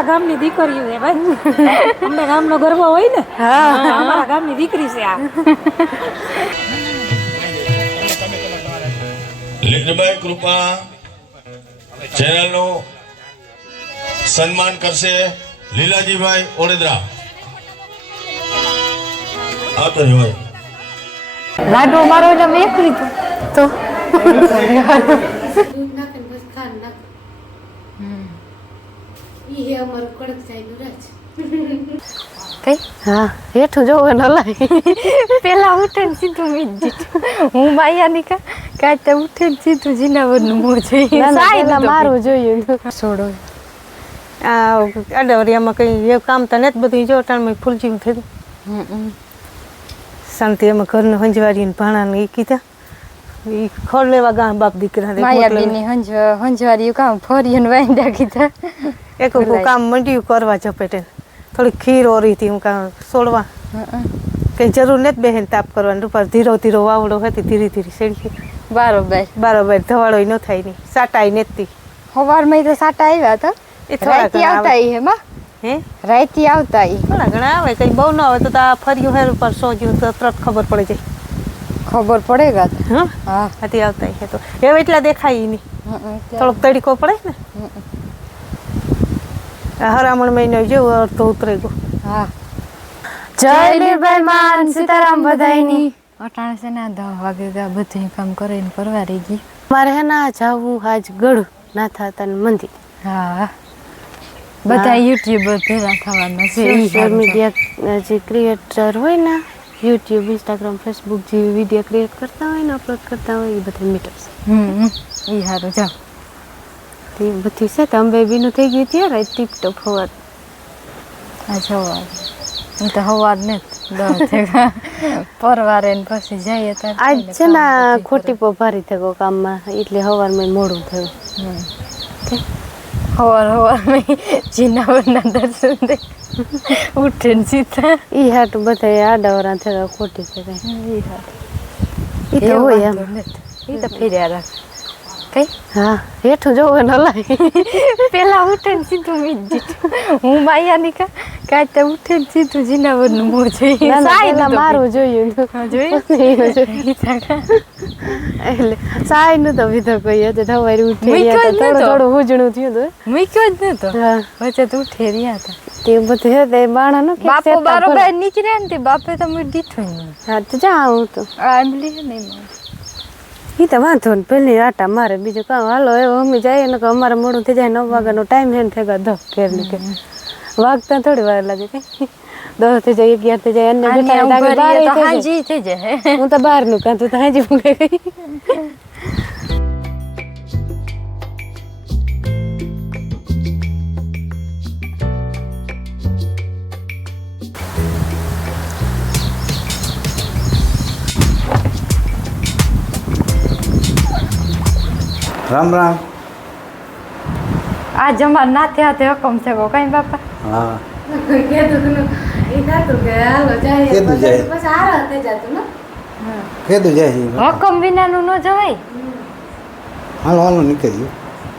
અમારા ગામની દીકરીઓ છે ભાઈ. અમને ગામનો ગર્વ હોય ને. અમારા ગામની દીકરી છે આ. લીટરભાઈ કૃપા ચેનલનું સન્માન કરશે લીલાજીભાઈ ઓડેદરા. આવતો હોય લાડુ મારો એટલે મેં એકલી તો કઈ હા હેઠું જોવે ન લાય પેલા ઉઠે ને સીધું મીજ દીધું હું માયાની કાંઈ તો ઉઠે ને સીધું જીનાવરનું મોં જોઈએ મારું જોયું છોડો આ અડવરિયામાં કઈ એવું કામ તો નથી બધું જો ટાણમાં ફૂલ જેવું થયું શાંતિ એમાં ઘરને હંજવારીને ભાણાને એ કીધા એ ખોળ લેવા ગામ બાપ દીકરા માયાબીની હંજવારી કામ ફરી વાંડ્યા કીધા એક કામ મંડ્યું કરવા ઝપેટે થોડી ખીર ઓરી હતી હું કામ છોડવા કઈ જરૂર નથી બેહેન તાપ કરવાની રૂપા ધીરો ધીરો વાવડો હતી ધીરે ધીરે સેડી બરોબર ધવાડો ન થાય નહીં સાટાઈ નથી સવારમાં તો સાટા આવ્યા હતા એ થોડા આવતા એમાં હે રાઈતી આવતા થોડા ઘણા આવે કઈ બહુ ન આવે તો આ ફર્યું હેર ઉપર સોજ્યું તો તરત ખબર પડી જાય ખબર પડે હા હતી આવતા હે તો હવે એટલા દેખાય નહીં થોડોક તડીકો પડે ને હરામણ મહિનો જેવું અર્થ ઉતરે ગયો હા જય લીરભાઈ માન સીતારામ બધાયની અટાણે છે ને 10 વાગે બધું કામ કરીને પરવા રહી ગઈ મારે હે ના જાવું આજ ગળું ના થાતા મંદિર હા બધા યુટ્યુબર ભેગા થવાના છે સોશિયલ મીડિયા જે ક્રિએટર હોય ને યુટ્યુબ ઇન્સ્ટાગ્રામ ફેસબુક જે વિડીયો ક્રિએટ કરતા હોય ને અપલોડ કરતા હોય એ બધા મીટર્સ એ સારું જાઓ તે બધી છે તો અંબે બીનું થઈ ગઈ ત્યારે ટીપ ટોપ હવાર આ સવાર હું તો હવાર ને પરવારે ને પછી જઈએ આજ છે ને ખોટી પભારી થયો કામમાં એટલે હવારમાં મોડું થયું હવાર જીનાવરના દર્શન દે ઉઠે ને સીધા ઈ હાટું બધા આડાવરા થયા ખોટી થયા ઈ હાટું ઈ તો હોય એમ ઈ તો ફેર્યા રાખ કઈ હા હેઠું જોવે ન લાય પેલા ઉઠે ને સીધું મીજ દીધું હું માયાની કાંઈ તો ઉઠે ને સીધું જીનાવરનું મોં જોઈએ મારું જોયું એટલે સાયનું તો વિધો કોઈ હતો સવારે ઉઠી થોડું થોડું હુજણું થયું હતું મૂક્યો જ નતો વચ્ચે તો ઉઠે રહ્યા હતા તે બધું હે તે બાણા નો બાપુ બરોબર નીકળ્યા ને તે બાપે તો મેં દીઠું હા તો જા આવું તો આંબલી હે નહીં ઈ તો વાંધો ને પેલી આટા મારે બીજું કામ હાલો એવો અમે જઈએ ને અમારે મોડું થઈ જાય 9 વાગ્યાનો ટાઈમ છે ને થઈ ગયો 10 ઘેર નીકળે વાગતા થોડી વાર લાગે કઈ 10 થઈ જાય 11 થઈ જાય અને થઈ જાય હું તો બહાર નું કાં તું તો હાજી મૂકે ગઈ રામ રામ આ જમા નાથે હાથે હકમ છે કઈ બાપા હા કીધું કે હાલો જાય પછી હારા થઈ જતું ને કેદું જાય હકમ વિનાનું ન જવાય હાલો હાલો નીકળ્યું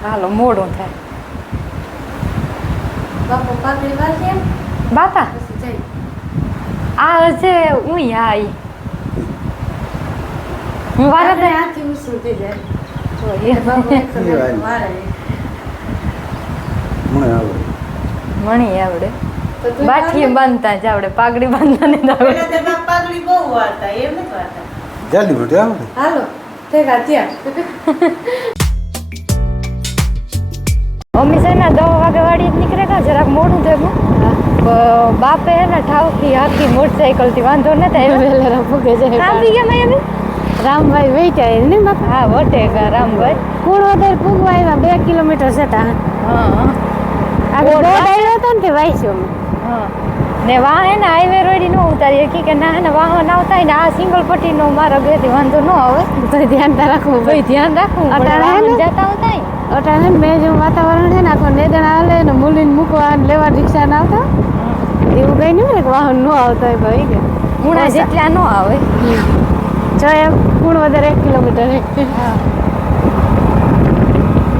હાલો મોડું થાય બાપા પાકડી વાગે બાપા આ છે ઉઈ આઈ હું વારે હાથી ઉસું થઈ જાય મણી આવડે બાઠી બાંધતા જ આવડે પાઘડી બાંધતા ને આવડે પાઘડી બહુ વાળતા એમ નથી વાળતા જલ્દી મોટી આવડે હાલો ઠેકા ત્યાં મમ્મી છે ને 10 વાગે વાડી નીકળે કા જરાક મોડું થયું બાપે હે ને ઠાવકી હાકી મોટરસાઇકલ થી વાંધો ન થાય વેલેરા ફૂગે જાય કાપી ગયા મેં રામભાઈ વેચાય ને બાપા હા વટેગા રામભાઈ કુણોદર પૂગવા આવ્યા 2 કિલોમીટર જતા હા આગળ રોડ આવ્યો હતો ને તે વાઈસ્યો હા ને વાહે ને હાઈવે રોડ નો ઉતારી કે ના ને વાહન આવતા ને આ સિંગલ પટ્ટી નો મારા બેથી વાંધો ન આવે તો ધ્યાન રાખવું ભાઈ ધ્યાન રાખવું અટાણે જતા આવતા અટાણે મેં જો વાતાવરણ છે ને આખો નેદણ હાલે ને મૂલીને મૂકવા લેવા રિક્ષા ના આવતા એવું કઈ નહીં ને વાહન ન આવતા હોય ભાઈ કે ઉણા જેટલા ન આવે જો એમ કુણોદર 1 કિલોમીટર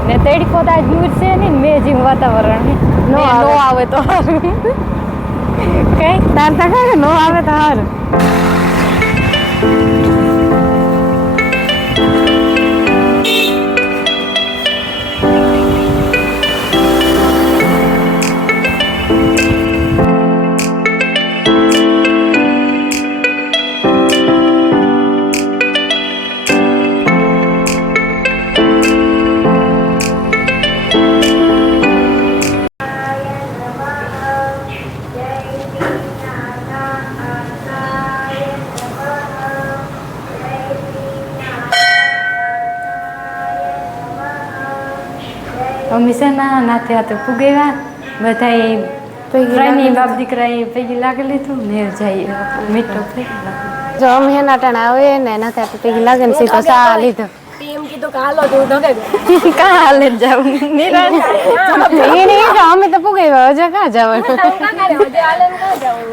ને ને તડકો તો આજ દૂર છે ને મેં જેવું વાતાવરણ નો આવે તો સારું કઈ તારતા કાંઈ નો આવે તો સારું અમે છે ને નાતે હાથે ફુગેવા બધા ત્રણની બાપ દીકરા એ પૈકી લાગી લીધું ને જાય મીઠો થઈ જો અમે એના ટાણા આવે ને નાતે હાથે પૈકી લાગે ને સીધો સા લીધો એમ કીધું કે હાલો તું ધગે કાં હાલે જાવ અમે તો ફુગેવા હજુ કાં જવાનું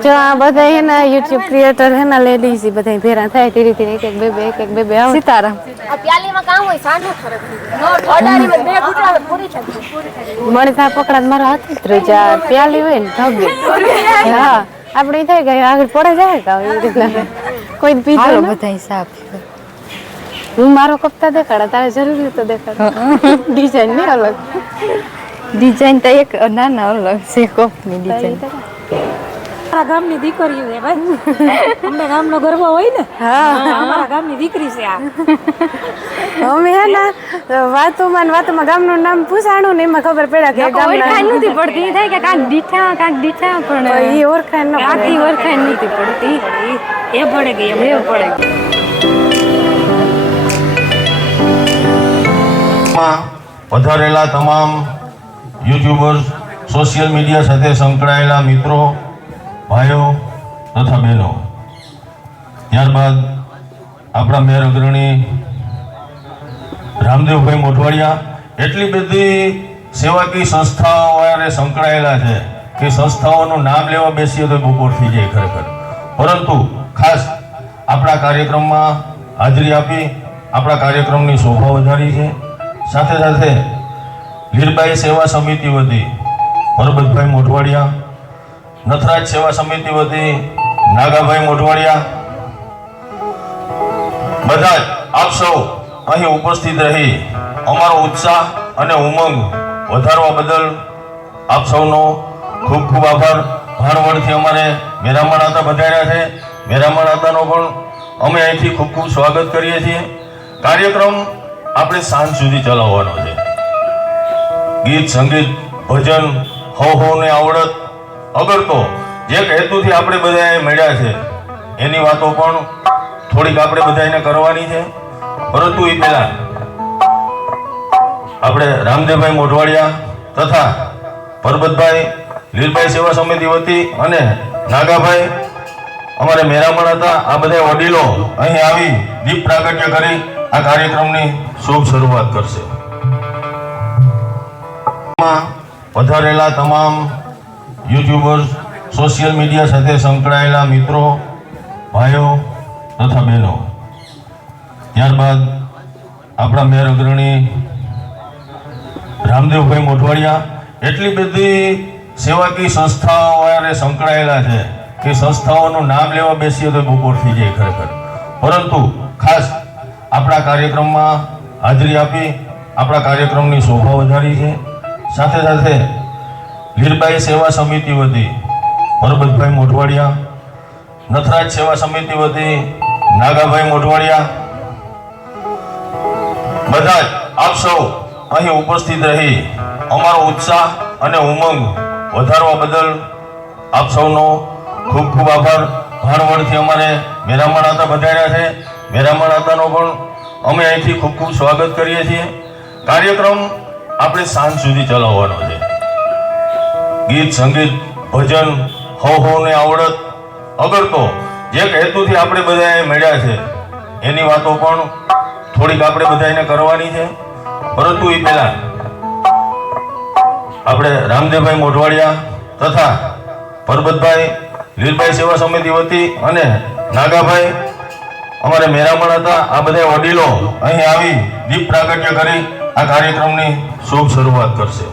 જો આ બધા એના યુટ્યુબ ક્રિએટર એના લેડીઝ બધા ભેરા થાય ધીરે ધીરે એક એક બે આવે સીતારામ આ પ્યાલીમાં કામ હોય સાંજો ફરક નો ઠોડાની બે ગુટરા પૂરી થઈ મને થા પકડા મારા હાથ ત્રીજા પ્યાલી હોય ને ધગે હા આપણે થાય કે આગળ પડે જાય કે એવી રીતના કોઈ પીધો બધા સાફ હું મારો કપતા દેખાડા તારે જરૂરી તો દેખાડ ડિઝાઇન નહીં અલગ ડિઝાઇન તો એક નાના અલગ છે કપની ડિઝાઇન અમારા ગામની દીકરીઓ છે ભાઈ અમને ગામનો ગરબો હોય ને અમારા ગામની દીકરી છે આ અમે હે ને વાતોમાં ગામનું નામ પૂછાણું ને એમાં ખબર પડ્યા કે ઓળખાણ નથી પડતી થાય કે કાંક દીઠા પણ એ ઓળખાણ નથી પડતી એ પડે ગઈ એ પડે વધારેલા તમામ યુટ્યુબર્સ સોશિયલ મીડિયા સાથે સંકળાયેલા મિત્રો ભાઈઓ તથા બહેનો ત્યારબાદ આપણા મેયર અગ્રણી રામદેવભાઈ મોઢવાડિયા એટલી બધી સેવાકીય સંસ્થાઓ વાળે સંકળાયેલા છે કે સંસ્થાઓનું નામ લેવા બેસીએ તો બપોર થઈ જાય ખરેખર પરંતુ ખાસ આપણા કાર્યક્રમમાં હાજરી આપી આપણા કાર્યક્રમની શોભા વધારી છે સાથે સાથે લીરબાઈ સેવા સમિતિ વતી પરબતભાઈ મોઢવાડિયા નથરાજ સેવા સમિતિ વતી નાગાભાઈ મોઢવાડિયા બધા જ આપ સૌ અહીં ઉપસ્થિત રહી અમારો ઉત્સાહ અને ઉમંગ વધારવા બદલ આપ સૌનો ખૂબ ખૂબ આભાર ભાણવડથી અમારે મેરામણાતા વધાર્યા છે મેરામણાતાનો પણ અમે અહીંથી ખૂબ ખૂબ સ્વાગત કરીએ છીએ કાર્યક્રમ આપણે સાંજ સુધી ચલાવવાનો છે ગીત સંગીત ભજન હોને આવડત અગર તો જે હેતુથી આપણે બધાએ મળ્યા છે એની વાતો પણ થોડીક આપણે બધાને કરવાની છે પરંતુ એ પહેલા આપણે રામદેવભાઈ મોઢવાડિયા તથા પરબતભાઈ લીરબાઈ સેવા સમિતિ વતી અને નાગાભાઈ અમારે મેરામણ હતા આ બધા વડીલો અહીં આવી દીપ પ્રાગટ્ય કરી આ કાર્યક્રમની શુભ શરૂઆત કરશે વધારેલા તમામ યુટ્યુબર્સ સોશિયલ મીડિયા સાથે સંકળાયેલા મિત્રો ભાઈઓ તથા બહેનો ત્યારબાદ આપણા મેયર અગ્રણી રામદેવભાઈ મોઢવાડિયા એટલી બધી સેવાકીય સંસ્થાઓ વાળે સંકળાયેલા છે કે સંસ્થાઓનું નામ લેવા બેસીએ તો બપોર થઈ જાય ખરેખર પરંતુ ખાસ આપણા કાર્યક્રમમાં હાજરી આપી આપણા કાર્યક્રમની શોભા વધારી છે સાથે સાથે લીરબાઈ સેવા સમિતિ વતી પરબતભાઈ મોઢવાડિયા નથરાજ સેવા સમિતિ વતી નાગાભાઈ મોઢવાડિયા બધા જ આપ સૌ અહીં ઉપસ્થિત રહી અમારો ઉત્સાહ અને ઉમંગ વધારવા બદલ આપ સૌનો ખૂબ ખૂબ આભાર ભાણવડથી અમારે મેરામણાતા વધાર્યા છે મેરામણાતાનો પણ અમે અહીંથી ખૂબ ખૂબ સ્વાગત કરીએ છીએ કાર્યક્રમ આપણે સાંજ સુધી ચલાવવાનો છે ગીત સંગીત ભજન હોને આવડત અગર તો જે હેતુથી આપણે બધાએ મળ્યા છે એની વાતો પણ થોડીક આપણે બધાને કરવાની છે પરંતુ એ પહેલા આપણે રામદેવભાઈ મોઢવાડિયા તથા પરબતભાઈ લીરબાઈ સેવા સમિતિ વતી અને નાગાભાઈ અમારે મેરામણ હતા આ બધા વડીલો અહીં આવી દીપ પ્રાગટ્ય કરી આ કાર્યક્રમની શુભ શરૂઆત કરશે.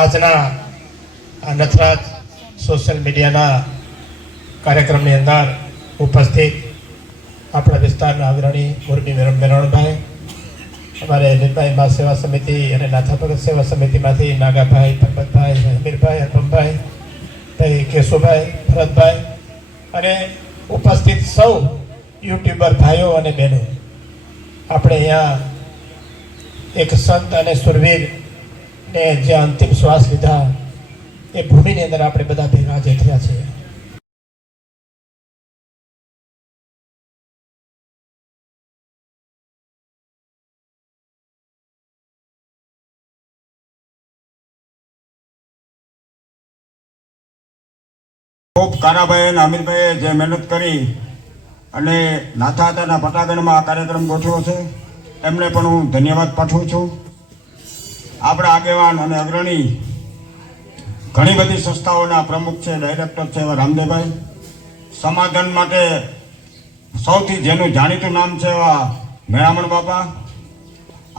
આજના આ નથરાજ સોશિયલ મીડિયાના કાર્યક્રમની અંદર ઉપસ્થિત આપણા વિસ્તારના અગ્રણી મોરબી મેરણભાઈ, અમારે લીલભાઈ મા સેવા સમિતિ અને નાથા ભગત સેવા સમિતિમાંથી નાગાભાઈ, પરબતભાઈ, હમીરભાઈ, અરપમભાઈ, ભાઈ કેશુભાઈ, ભરતભાઈ અને ઉપસ્થિત સૌ યુટ્યુબર ભાઈઓ અને બહેનો, આપણે અહીંયા એક સંત અને સુરવીર ને જે અંતિમ શ્વાસ લીધા એ ભૂમિની અંદર આપણે બધા ભેગા જે થયા છીએ. ખૂબ કાનાભાઈ અને અમીરભાઈએ જે મહેનત કરી અને નાથાતાના પટાગણમાં આ કાર્યક્રમ ગોઠવ્યો છે એમને પણ હું ધન્યવાદ પાઠવું છું. આપણા આગેવાન અને અગ્રણી ઘણી બધી સંસ્થાઓના પ્રમુખ છે, ડાયરેક્ટર છે એવા રામદેવભાઈ, સમાધાન માટે સૌથી જેનું જાણીતું નામ છે એવા મેળામણ બાપા,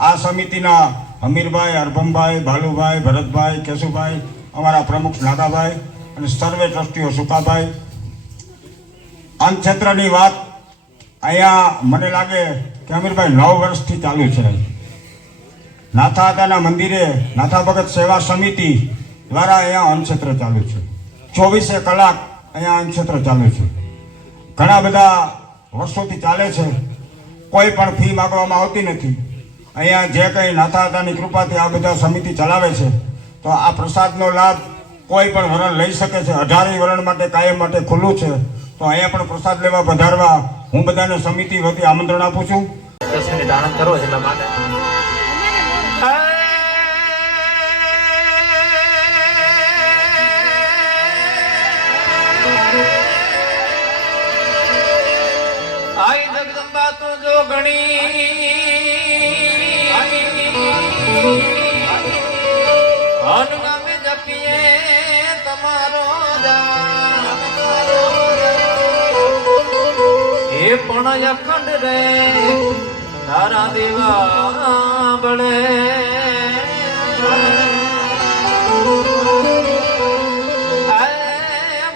આ સમિતિના હમીરભાઈ, અરભમભાઈ, બાલુભાઈ, ભરતભાઈ, કેશુભાઈ, અમારા પ્રમુખ નાગાભાઈ અને સર્વે ટ્રસ્ટીઓ સુકાભાઈ. અંત ક્ષેત્રની વાત અહીંયા મને લાગે કે અમીરભાઈ 9 વર્ષથી ચાલુ છે. નાથાતાના મંદિરે નાથા ભગત સેવા સમિતિ દ્વારા અહીંયા અન્નક્ષેત્ર ચાલુ છે. 24 કલાક અહીંયા અન્નક્ષેત્ર ચાલુ છે. ઘણા બધા વર્ષોથી ચાલે છે. કોઈ પણ ફી માગવામાં આવતી નથી. અહીંયા જે કંઈ નાથાતાની કૃપાથી આ બધા સમિતિ ચલાવે છે તો આ પ્રસાદનો લાભ કોઈ પણ વરણ લઈ શકે છે. 18 વરણ માટે કાયમ માટે ખુલ્લું છે. તો અહીંયા પણ પ્રસાદ લેવા પધારવા હું બધાને સમિતિ વતી આમંત્રણ આપું છું. 10 મિનિટ આનંદ કરો એટલા માટે. આઈ જગદંબા તો જો ગણી અનગામે જપીએ તમારો એ પણ અખંડ રે તારા દેવા બળે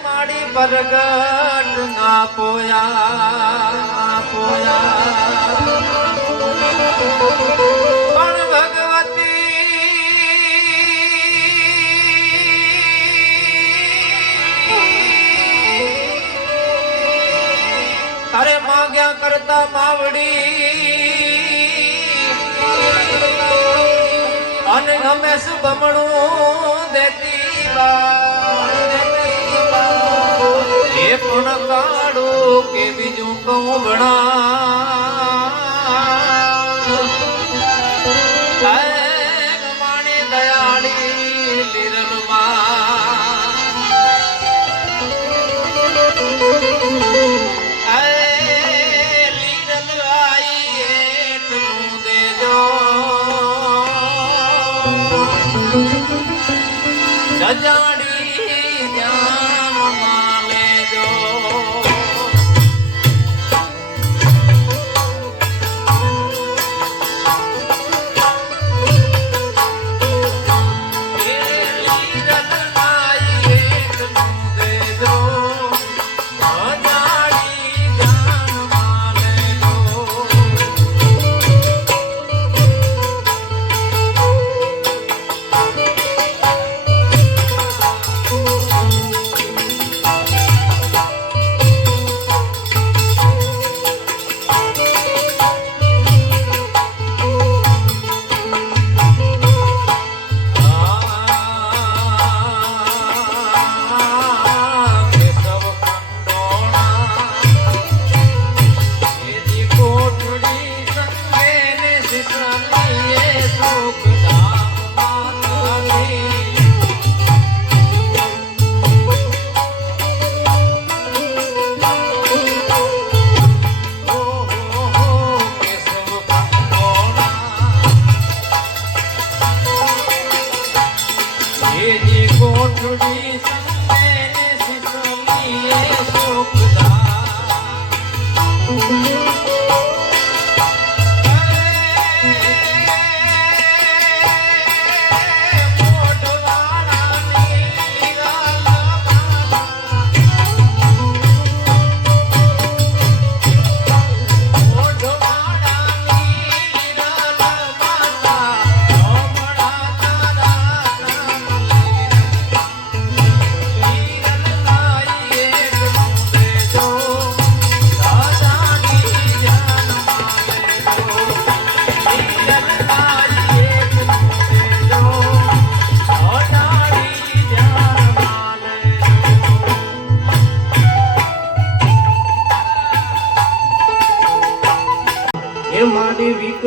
માડી પરગટ ના પોયા પણ ભગવતી અરે માગ્યા કરતા માવડી અને હંમેશ બમણું દેતી એ પણ કાઢો કે બીજું કહું ભણા માણી દયાળી લીરલમાં લીરલ આઈ એટલું દેજો સજાડી ધ્યાનમાં લેજો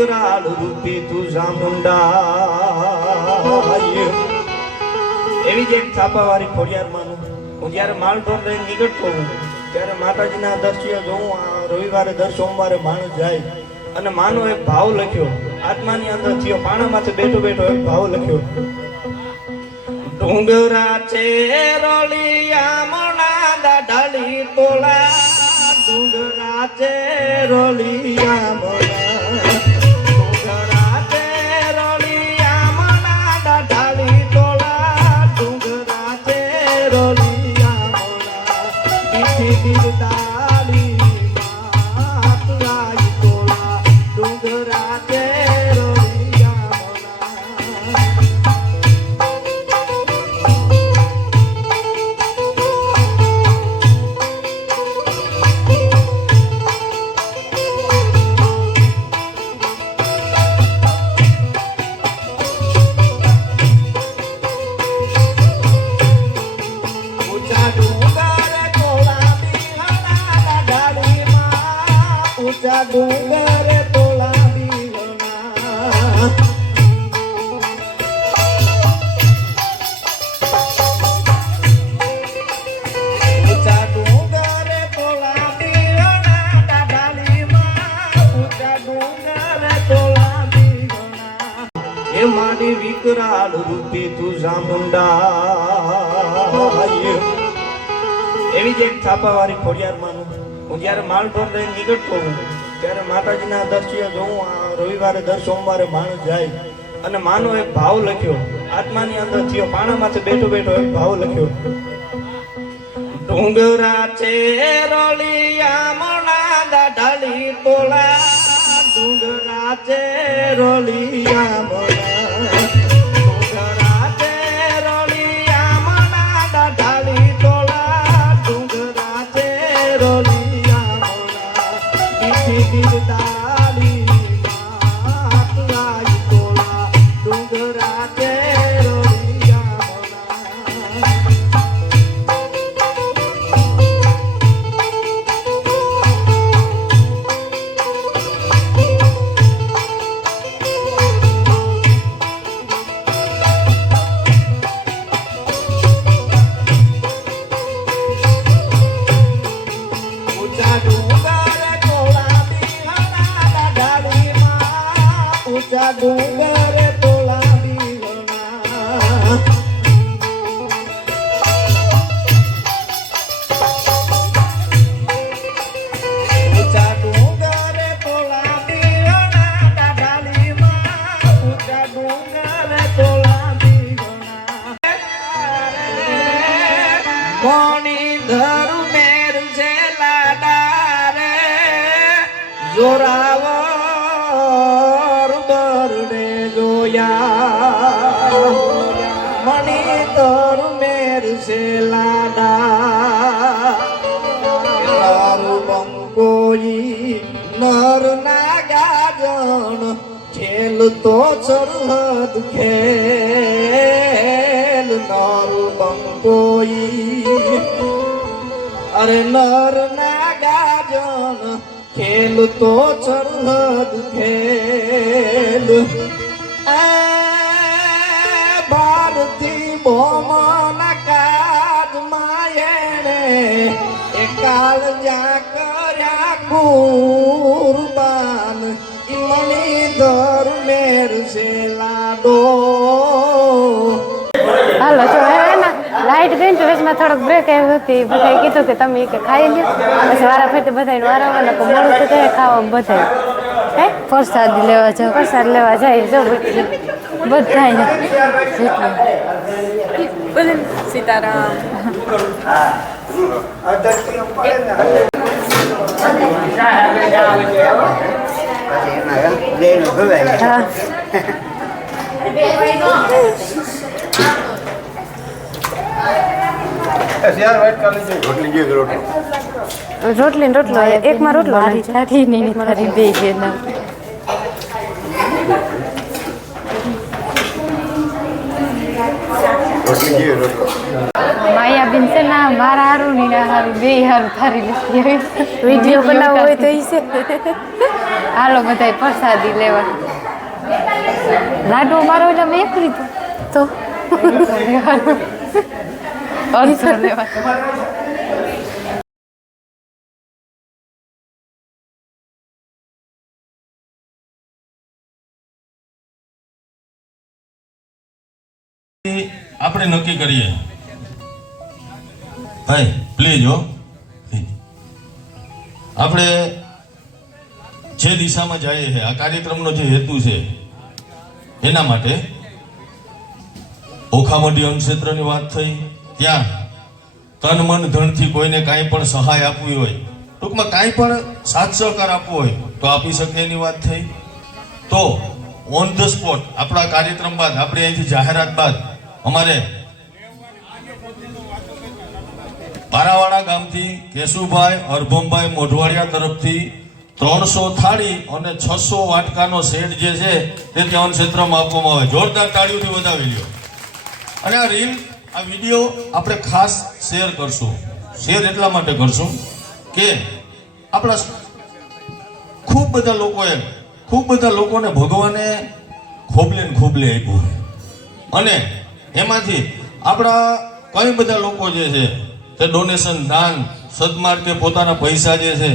વિકરાળ રૂપી તું ચામુંડા એવી જ એક છાપાવાળી ખોડિયારમાંનું હું જ્યારે માલઢોર લઈને નીકળતો હોઉં ત્યારે માતાજીના દર્શય જોઉં આ રવિવારે દર સોમવારે માણસ જાય અને માનો એક ભાવ લખ્યો આત્માની અંદર થયો પાણામાંથી બેઠો બેઠો એક ભાવ લખ્યો ડુંગરા છે રોલિયા મોના દાઢાલી તોલા ડુંગરા છે રોલિયા મોના ડુંગરા છે રોલિયા મોના દાઢાલી તોલા ડુંગરા છે રોલિયા મોના બીઠી બિરદાલી માતરાઈ તોલા ડુંગરા છે રોલિયા મોના ડુંગર તોલા બીવણા ઊંચા ડુંગર તોલા બીવણા દાડાલીમાં ઊંચા ડુંગર તોલા બીવણા એ મારી વિકરાળ રૂપી તું ચામુંડા એવી જ એક છાપાવાળી ખોડિયારમાંનું હું જ્યારે માલઢોર લઈને નીકળતો હોઉં ત્યારે માતાજીના દર્શય જોઉં આ રવિવારે દર સોમવારે માણસ જાય અને માનો એક ભાવ લખ્યો આત્માની અંદર થયો પાણામાંથી બેઠો બેઠો એક ભાવ લખ્યો ડુંગરા છે રોલિયા મોના દાઢાલી તોલા ડુંગરા છે રોલિયા મોના ડુંગરા છે રોલિયા મોના દાઢાલી તોલા ડુંગરા છે રોલિયા બિરદાલી માતરાઈ તોલા ડુંગરા કે રોલિયા ઊંચા ડુંગર તોલા બીહણા દાઢાલીમાં ઊંચા ડુંગર તોલા બીહણા ઊંચા ડુંગર તોલા બીહણા દાઢાલીમાં ઊંચા ડુંગર તોલા બીહણા કોણી ધરું મેર છે લાડારે જોરાવર બરડે જોયા મણી તર મેર છે લાડા નર બંકોઈ નર નાગાજણ ખેલ તો સરહદ ખેલ નર બંકોઈ અરે નર નાગાજન ખેલ તો સરહદ ખેલ ભારતી બોમના કાજમાં એણે એકાલ જા કર્યા કુરબાન ઈમણી દર મેર છે લાડો હાલો જો હવે ને લાઈટ ગઈ તો વચમાં થોડોક બ્રેક આવ્યો હતી બધાએ કીધું કે તમે કે ખાઈ લ્યો પછી વારા ફેરથી બધાને વારાવાના તો મોડું તો થાય ખાવામાં બધાય હે પ્રસાદ લેવા જાવ પ્રસાદ લેવા જાય જો બધાય બોલે સીતારામ હા રોટલી ને રોટલો એકમાં રોટલો મારી છાઠી નહીં મારી બે છે ના માયાબેન છે ના મારા હારું ની ના હારું બે હારું થારી લીધી વિડીયો બનાવવો હોય તો ઈ છે હાલો બધાય પ્રસાદી લેવા. લાડવો મારો એટલે મેં એક લીધું તો અડધો લેવા. આપણે નક્કી કરીએ ભાઈ પ્લીઝ હો, આપણે જે દિશામાં જઈએ છે આ કાર્યક્રમનો જે હેતુ છે એના માટે ઓખામઢી અન્નક્ષેત્રની વાત થઈ, ત્યાં તન મન ધનથી કોઈને કાંઈ પણ સહાય આપવી હોય, ટૂંકમાં કાંઈ પણ સાથ સહકાર આપવો હોય તો આપી શકે એની વાત થઈ. તો ઓન ધ સ્પોટ આપણા કાર્યક્રમ બાદ, આપણે અહીંથી જાહેરાત બાદ અમારે પારાવાડા ગામથી કેશુભાઈ અરભમભાઈ મોઢવાડિયા તરફથી 300 થાળી અને 600 વાટકાનો સેટ જે છે તે ત્યાં ક્ષેત્રમાં આપવામાં આવે. જોરદાર તાળીઓથી વધાવી લ્યો. અને આ રીલ, આ વિડીયો આપણે ખાસ શેર કરશું. શેર એટલા માટે કરશું કે આપણા ખૂબ બધા લોકોને ભગવાને ખોબલે ને ખોબલે આપ્યું છે, અને એમાંથી આપણા કઈ બધા લોકો જે છે તે ડોનેશન, દાન, સદમાર્ગે પોતાના પૈસા જે છે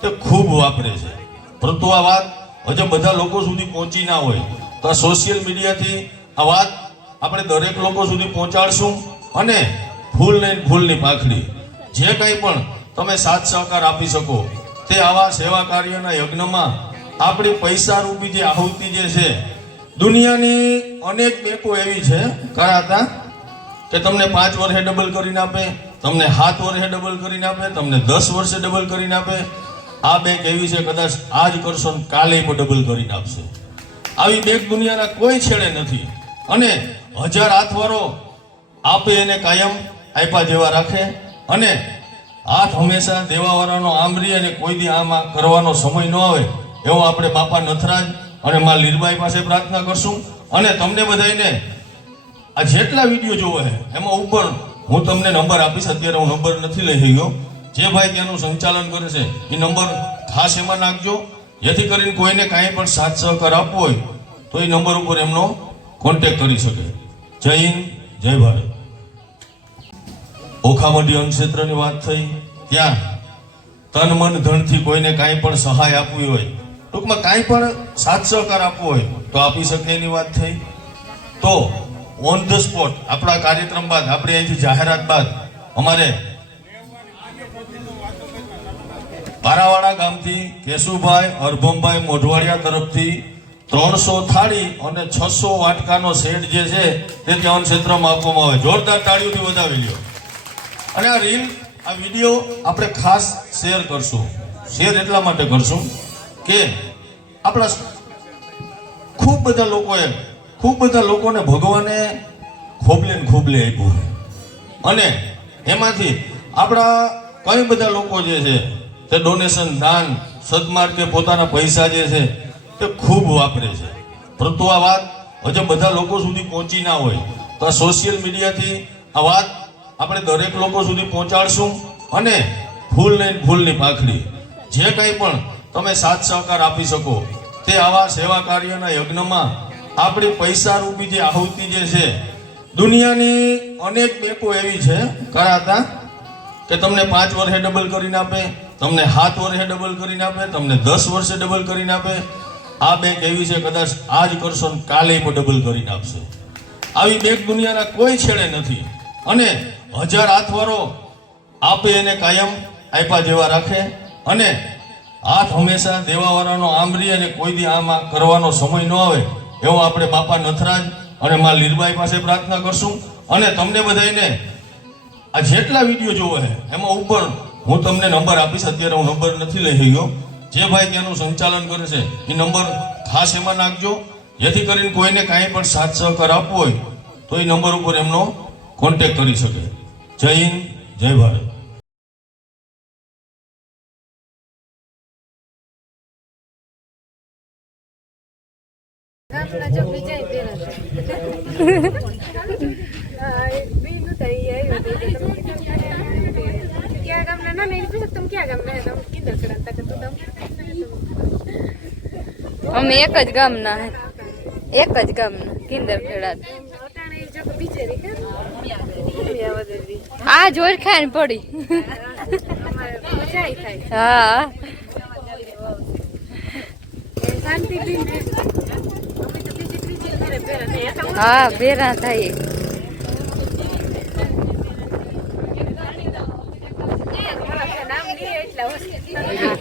તે ખૂબ વાપરે છે. પરંતુ આ વાત હજુ બધા લોકો સુધી પહોંચી ના હોય તો આ સોશિયલ મીડિયાથી આ વાત આપણે દરેક લોકો સુધી પહોંચાડશું. અને ફૂલની પાંખડી જે કંઈ પણ તમે સાથ સહકાર આપી શકો તે આવા સેવા કાર્યના યજ્ઞમાં આપણી પૈસા રૂપી જે આહુતિ જે છે, દુનિયાની અનેક બેંકો એવી છે કરાતા કે તમને 5 વર્ષે ડબલ કરીને આપે, તમને 7 વર્ષે ડબલ કરીને આપે, તમને 10 વર્ષે ડબલ કરીને આપે. આ બેંક એવી છે કદાચ આજ કરશો ને કાલે પણ ડબલ કરીને આપશે. આવી બેંક દુનિયાના કોઈ છેડે નથી. અને 1000 હાથવાળો આપે એને કાયમ આપ્યા જેવા રાખે, અને હાથ હંમેશા દેવાવાળાનો આમરી અને કોઈ દી આમાં કરવાનો સમય ન આવે એવો આપણે બાપા નથરાજ અને માં લીરબાઈ પાસે પ્રાર્થના કરશું. અને તમને બધાને આ જેટલા વિડીયો જોવો છે એમાં ઉપર હું તમને નંબર આપીશ. અત્યારે હું નંબર નથી લઈ ગયો. જે ભાઈ ત્યાંનું સંચાલન કરે છે એ નંબર ખાસ એમાં નાખજો, જેથી કરીને કોઈને કાંઈ પણ સાથ સહકાર આપવો હોય તો એ નંબર ઉપર એમનો કોન્ટેક્ટ કરી શકે. જય હિન્દ, જય ભારત. ઓખામઢી અન્નક્ષેત્રની વાત થઈ, ત્યાં તન મન ધનથી કોઈને કાંઈ પણ સહાય આપવી હોય, ટૂંકમાં કાંઈ પણ સાથ સહકાર આપવો હોય તો આપી શકે એની વાત થઈ. તો ઓન ધ સ્પોટ આપણા કાર્યક્રમ બાદ, આપણે અહીંથી જાહેરાત બાદ અમારે પારાવાડા ગામથી કેશુભાઈ અરભમભાઈ મોઢવાડિયા તરફથી 300 થાળી અને 600 વાટકાનો સેટ જે છે તે ત્યાં ક્ષેત્રમાં આપવામાં આવે. જોરદાર તાળીઓથી વધાવી લ્યો. અને આ રીલ, આ વિડીયો આપણે ખાસ શેર કરશું. શેર એટલા માટે કરશું કે આપણા ખૂબ બધા લોકોને ભગવાને ખોબલે ને ખોબલે આપ્યું છે, અને એમાંથી આપણા કઈ બધા લોકો જે છે તે ડોનેશન, દાન, સદમાર્ગે પોતાના પૈસા જે છે તે ખૂબ વાપરે છે. પરંતુ આ વાત હજુ બધા લોકો સુધી પહોંચી ના હોય તો આ સોશિયલ મીડિયાથી આ વાત આપણે દરેક લોકો સુધી પહોંચાડશું. અને ફૂલની પાંખડી જે કંઈ પણ તમે સાથ સહકાર આપી શકો તે આવા સેવા કાર્યના યજ્ઞમાં આપણી પૈસા રૂપી જે આહુતિ જે છે, દુનિયાની અનેક બેંકો એવી છે કરાતા કે તમને 5 વર્ષે ડબલ કરીને આપે, તમને 7 વર્ષે ડબલ કરીને આપે, તમને 10 વર્ષે ડબલ કરીને આપે. આ બેંક એવી છે કદાચ આજ કરશો ને કાલે પણ ડબલ કરીને આપશે. આવી બેંક દુનિયાના કોઈ છેડે નથી. અને 1000 હાથવાળો આપે એને કાયમ આપ્યા જેવા રાખે, અને હાથ હંમેશા દેવાવાળાનો આમરી અને કોઈ દી આમાં કરવાનો સમય ન આવે એવો આપણે બાપા નથરાજ અને માં લીરબાઈ પાસે પ્રાર્થના કરશું. અને તમને બધાને આ જેટલા વિડીયો જોવો છે એમાં ઉપર હું તમને નંબર આપીશ. અત્યારે હું નંબર નથી લઈ ગયો. જે ભાઈ ત્યાંનું સંચાલન કરે છે એ નંબર ખાસ એમાં નાખજો, જેથી કરીને કોઈને કાંઈ પણ સાથ સહકાર આપવો હોય તો એ નંબર ઉપર એમનો કોન્ટેક્ટ કરી શકે. જય હિન્દ, જય ભારત. क्या गामना ना नहीं पूछा तुम क्या गामना है तुम किधर खड़ा था तो तुम અમે એક જ ગામના હે, એક જ ગામના કિંદર ખેડા. આ જોર ખાઈને પડી. હા હા ભેરા થાય.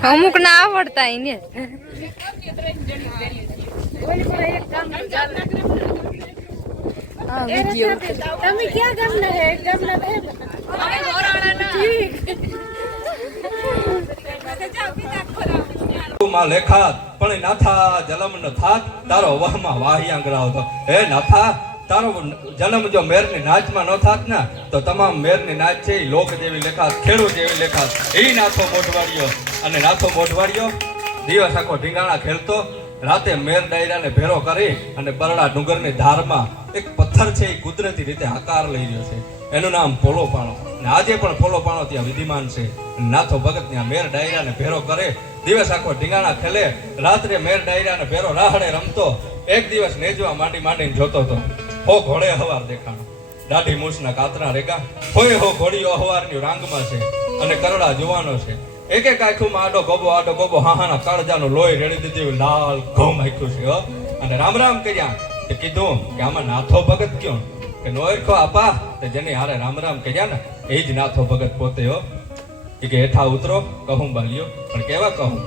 અમુક ના આવડતા એને. તમે ક્યાં ગામના હે? ગામના હે માં લેખાત પણ નાથા જલમ ન થાત તારો વહમાં વાહિયાંગરાવ તો હે નાથા તારો જન્મ જો મેરની નાચમાં ન થાત ને તો તમામ મેરની નાચ છે એ લોક જેવી લેખાત, ખેડૂત જેવી લેખાત. એ નાથો મોઢવાડિયો અને નાથો મોઢવાડિયો દિવસ આખો ઢીંગાણા ખેલતો, રાતે મેર ડાયરાને ભેરો કરી અને બરડા ડુંગરની ધારમાં એક પથ્થર છે એ કુદરતી રીતે આકાર લઈ રહ્યો છે. એનું નામ પોલો પાણો. અને આજે પણ પોલો પાણો ત્યાં વિદ્યમાન છે. નાથો ભગત ત્યાં મેર ડાયરાને ભેરો કરે, દિવસ આખો ઢીંગાણા ખેલે, રાત્રે મેર ડાયરાને ભેરો રાહડે રમતો. એક દિવસ નેજવા માંડીને જોતો હતો. હો ઘોડે હવાર દેખાણો, દાઢી મૂછના કાતરા રેગા, હોય હો ઘોડીઓ હવારની રાંગમાં છે અને કરડા જુવાનો છે. એક એક આંખુમાં આડો ગોબો હાહાના કાળજાનું લોહી રેડી દીધી લાલ ઘઉં આંખ્યું છે. અને રામ રામ કર્યા તે કીધું કે આમાં નાથો ભગત ક્યો? કે નોયરખો આપા તે જેની હારે રામ રામ કર્યા ને એ જ નાથો ભગત પોતે. એ કે હેઠા ઉતરો કહું બાલ્યો. પણ કેવા કહું?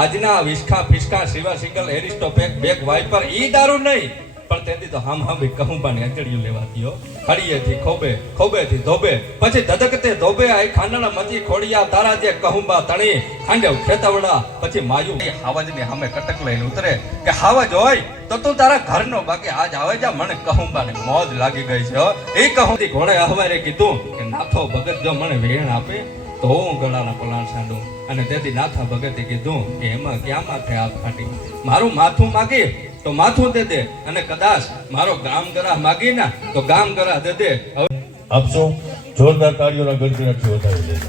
આજના વિસ્કા ફિસ્કા સિવા સિંગલ એરિસ્ટોપેક બેક વાઇપર ઈ દારૂ નહીં, પણ તેથી તો હમ કહુંબાની અંજળિયું લેવા દયો. ખડીએથી ખોબે, ખોબેથી ધોબે, પછી ધધકતે ધોબે આઈ ખાંડણા મચી ખોડિયા તારા જે કહુંબા તણી ખાંડ્યો ખેતવડા. પછી માયું હાવજની સામે કટક લઈને ઉતરે કે હાવજ હોય તો તું તારા ઘરનો, બાકી આજ આવે જા મને કહુંબાને મોજ લાગી ગઈ છે. એ કહુંથી ઘોડે હવારે કીધું કે નાથો ભગત જો મને વેણ આપે તો હું ગળાના પલાણ સાંડું. અને તેથી નાથા ભગતે કીધું કે એમાં ક્યાં માથે હાથ ફાટી, મારું માથું માગી તો માથું દે દે, અને કદાચ મારો ગામ ગરાહ માગી ના તો ગામ ગરાહ દે દે. આપ સૌ જોરદાર તાળીઓના ગણતરીથી વધાવી લેજો.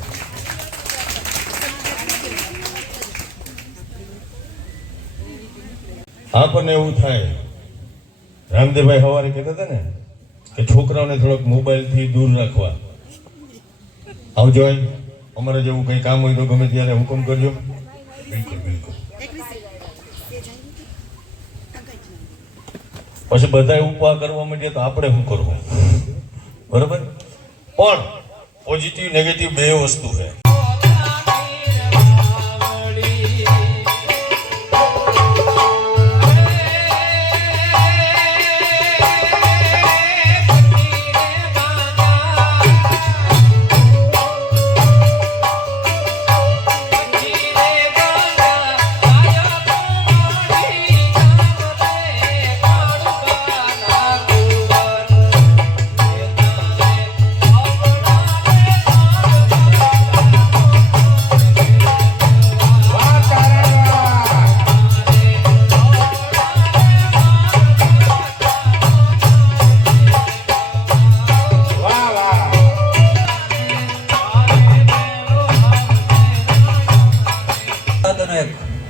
આપણને એવું થાય, રામદેવભાઈ સવારે કહેતા હતા ને કે છોકરાઓને થોડોક મોબાઈલથી દૂર રાખવા. આવજો, અમારે જેવું કંઈ કામ હોય તો ગમે ત્યારે હુકમ કરજો. બિલકુલ બિલકુલ. પછી બધા ઉપવા કરવા માંડીએ તો આપણે શું કરવું? બરોબર. પણ પોઝિટિવ નેગેટિવ બે વસ્તુ છે.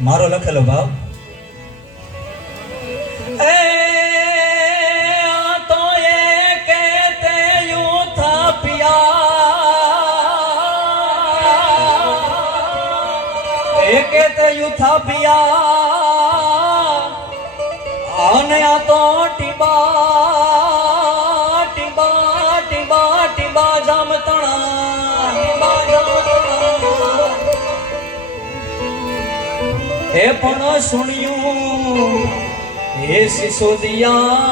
મારો લખેલો ભાવ અને આ તો ટીબા ટીબા ટીબા ટીબા જામતણા હે પણ સુણ્યું હે સિસોદિયા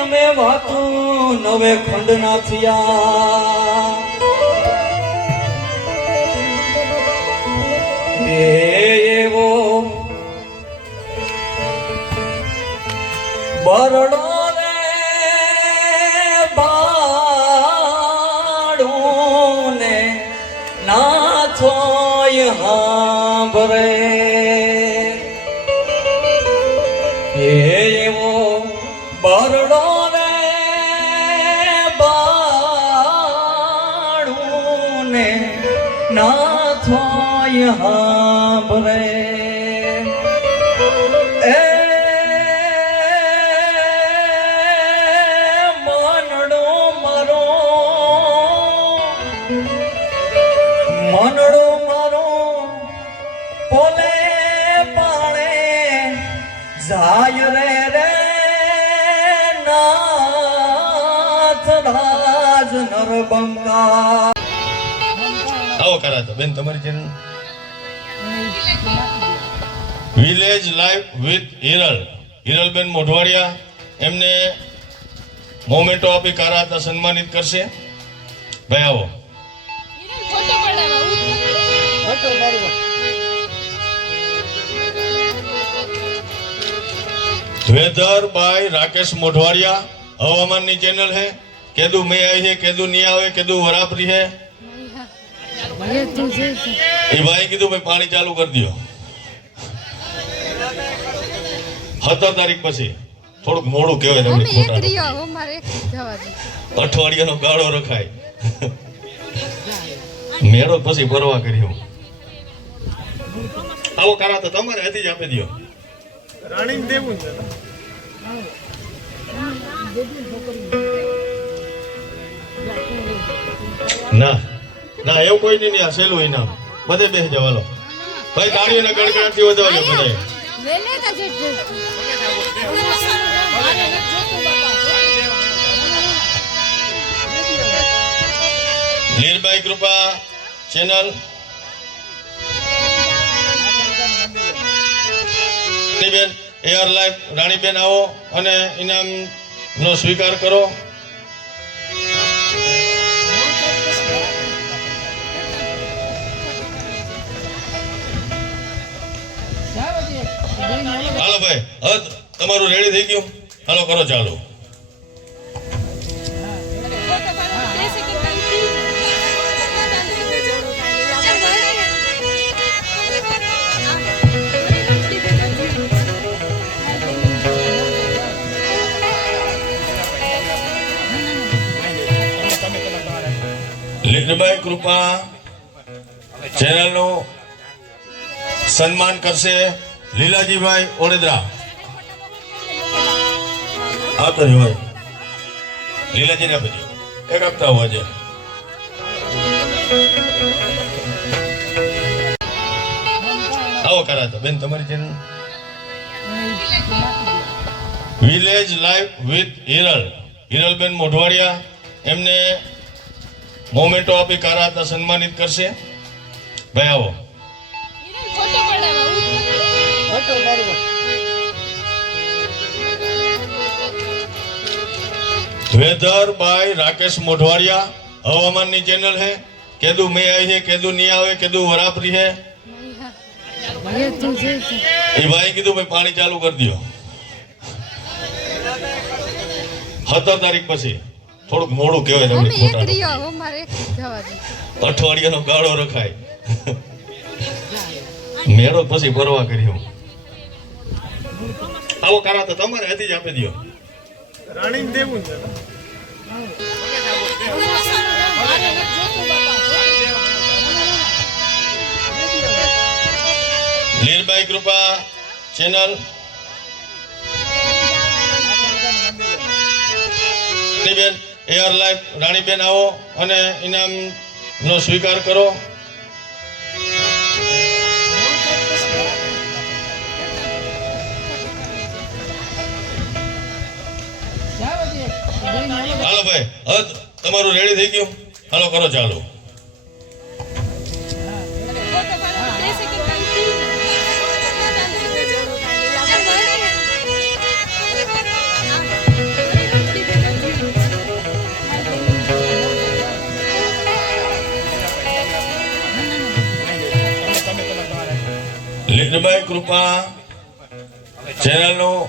અમે વાતું નવે ખંડ ના થયા એવો બરડો ભરે એવો બરડો રે બા यहाँ भरे ए मानड़ो मारो पोले पाणे जाय रे नाथ राज नरबंगा આવો કરાતો બેન તમારી channel village life with Hiralben Modhwadia એમને મોમેન્ટો આપી કરાતા સન્માનિત કરશે ભાઈ આવો वेदर बाय राकेश मोढवाड़िया हवामान नी चैनल है केदू में आई है केदू नहीं आवे केदू वरापरी है ये भाई कीधु भाई पानी चालू कर दियो 17 तारीख पछी थोड़ुक मोडू कहेवाय तमने अठवाडियानो गाळो रखाय मेळो पछी परवा कर्यो आवो करा तो तमारे हथी ज आपी दियो राणी देवू छे ना ना એવું કોઈ નહીં આ સેલું ઇનામ બધે બેસી જાવ હાલો ભાઈ તાળીઓના ગડગડાટથી વધાવજો બધે લીરબાઈ કૃપા ચેનલ રાણીબેન એઆર લાઈફ રાણીબેન આવો અને ઇનામનો સ્વીકાર કરો હાલો ભાઈ હવે તમારું રેડી થઈ ગયું હાલો કરો ચાલુ લીરબાઈ કૃપા ચેનલનું સન્માન કરશે લીલાજીભાઈ ઓડેદરા આવતો જ હોય લીલાજીને આપી દો એક આપતા હોવા છે આવો કરાતો બેન તમારી channel village life with Hiralben Modhwadia એમને મોમેન્ટો આપી કરાતા સન્માનિત કરશે ભાઈ આવો वेदर बाय राकेश मोढवाड़िया हवामान नी चैनल है केदू में आई है केदू नहीं आवे केदू वरापरी है ये भाई कीधु भाई पानी चालू कर दियो 17 तारीख पछी थोड़ुक मोडू कहेवाय तमने अठवाडियानो गाळो रखाय मेळो पछी परवा कर्यो आवो करा तो तमारे हथी ज आपी दियो राणी देवू छे લીરબાઈ કૃપા ચેનલ રાણીબેન એઆર લાઈફ રાણીબેન આવો અને ઇનામનો સ્વીકાર કરો હાલો ભાઈ હવે તમારું રેડી થઈ ગયું હાલો કરો ચાલુ લીરબાઈ કૃપા ચેનલનું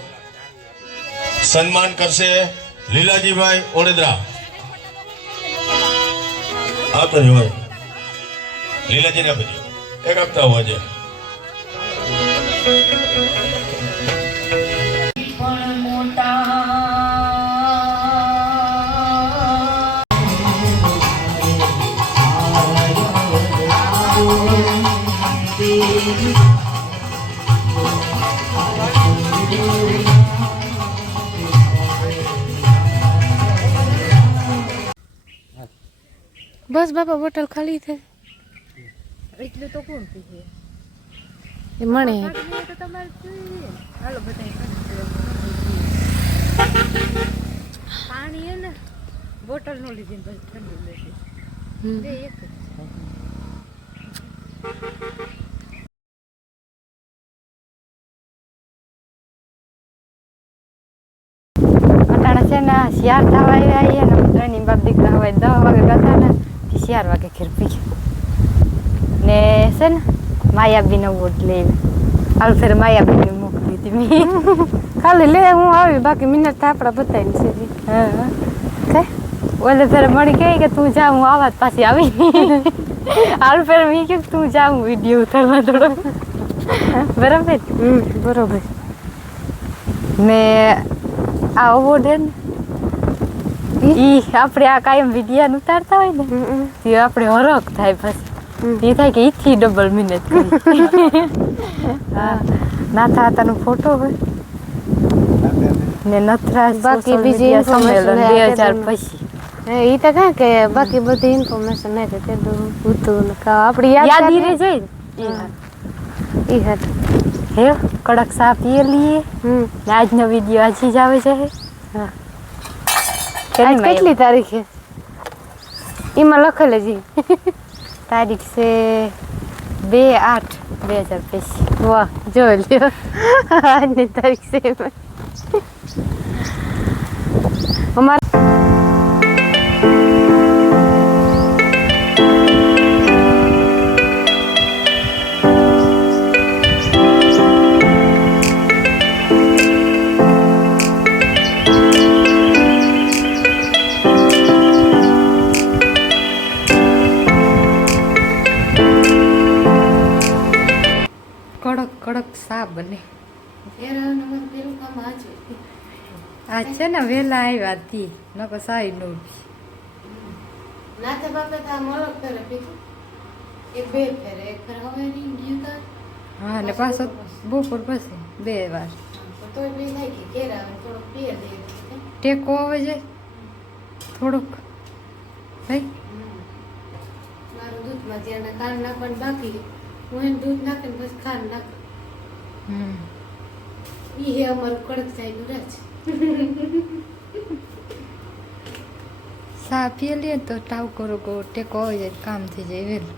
સન્માન કરશે લીલાજીભાઈ ઓડેદરા આવતો જ હોય લીલાજીને આપી દો એક આપતા હોવા છે બસ બાપા બોટલ ખાલી થઈ એટલું તો કોણ પીએ એ મળે તો તમારે જોઈએ હાલો બધા પાણી હે ને બોટલ નો લીધી પછી ઠંડુ લેતી બે એક જ. અટાણે છે ને શિયાર થવા આવ્યા ને ત્રણની બાપ દીકરા હવે 10 વાગે ગયા ને કે 4 વાગે ઘેર પી ને છે ને માયાબીનો વોટ લઈ હાલ ફેર માયાબીને મોકલી હતી મેં ખાલી લે હું આવી બાકી મિનિટ આપડા બતાવી છે હા કે ઓલે ફેર મળી ગઈ કે તું જા હું આવા પાછી આવી હાલ ફેર મેં કે તું જા હું વિડીયો ઉતારવા થોડો બરાબર બરોબર ને આ અવોર્ડ હે ને ઈ આપણે આ કાયમ વિડિયા ઉતારતા હોય ને તે આપણે હરખ થાય પછી એ થાય કે ઈથી ડબલ મિનિટ કરી હા નાથા હતાનો ફોટો હોય ને નથરાજ બાકી બીજી સંમેલન information 2000 પછી ઈ તો કાં કે બાકી બધી ઇન્ફોર્મેશન નહીં તો તે ઉતું ને કા આપણી યાદી રહી જાય ઈ હાથ હે કડક સા પીએ લીએ ને આજનો વિડિયો આજે જ આવે છે હા આજ કેટલી તારીખે એમાં લખેલ જી તારીખ છે 2/8/2025 વાહ જોઈ લ્યો આજની તારીખ છે એમાં. અમારે કડક કડક સા બને આ છે ને વેલા આવ્યા હતી નકો સાઈ નો નાથે બાપે તો મોલક કરે પીધું એક બે ફેરે એક ફેર હવે નહીં ગયું તો હા ને પાછો બપોર પછી 2 વાર તોય બી થાય કે કેરા થોડો પીએ દે ટેકો આવે છે થોડુંક ભાઈ મારું દૂધમાં ત્યાં ખાંડ નાખવાનું બાકી હું એને દૂધ નાખીને પછી ખાંડ નાખું ઈ હે અમારું કડક થાય ગુરાજ સા પીએ લે તો ટાવ કરો ટેકો આવી જાય કામ થઈ જાય વેલું